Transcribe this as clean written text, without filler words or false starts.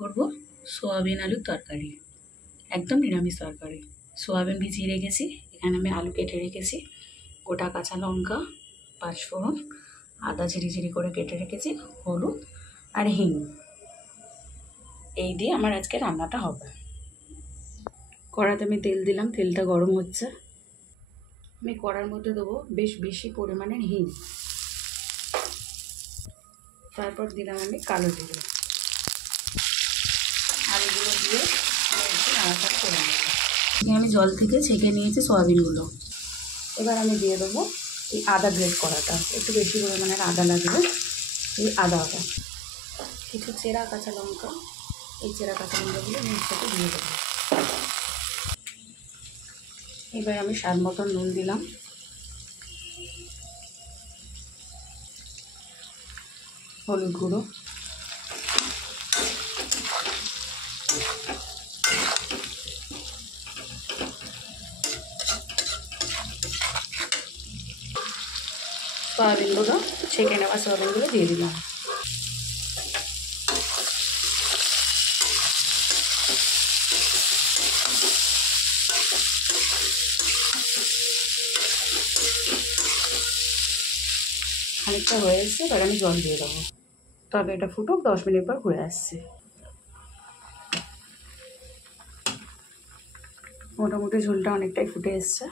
করব সোয়াবিন আলুর তরকারি, একদম নিরামিষ তরকারি। সোয়াবিন ভিজিয়ে রেখেছি, এখানে আমি আলু কেটে রেখেছি, গোটা কাঁচা লঙ্কা, পাঁচফোড়ন, আদা ঝিরি করে কেটে রেখেছি, হলুদ আর হিং। এই দিয়ে আমার আজকে রান্নাটা হবে। কড়াতে আমি তেল দিলাম, তেলটা গরম হচ্ছে। আমি কড়ার মধ্যে দেবো বেশ বেশি পরিমাণের হিং, তারপর দিলাম আমি কালো জিরে। আলুগুলো দিয়ে একটু নাড়াচাড়া করে নেব। আমি জল থেকে ছেঁকে নিয়েছি সয়াবিনগুলো। এবার আমি দিয়ে দেবো এই আদা গ্রেট করাটা, একটু বেশি পরিমাণের আদা লাগবে। এই আদাটা, কিছু চেরা কাঁচা লঙ্কা, এই চেরা কাঁচা লঙ্কাগুলো আমি সাথে দিয়ে দেবো। এবার আমি স্বাদ মতন নুন দিলাম, হলুদ গুঁড়ো, সয়াবিনগুলো, ছেঁকে নেওয়া সয়াবিনগুলো দিয়ে দিলাম। খানিকটা হয়ে এসছে, এবার আমি জল দিয়ে দেবো। তবে এটা ফুটুক, 10 মিনিট পর ঘুরে আসছে। মোটামুটি ঝোলটা অনেকটাই ফুটে এসছে।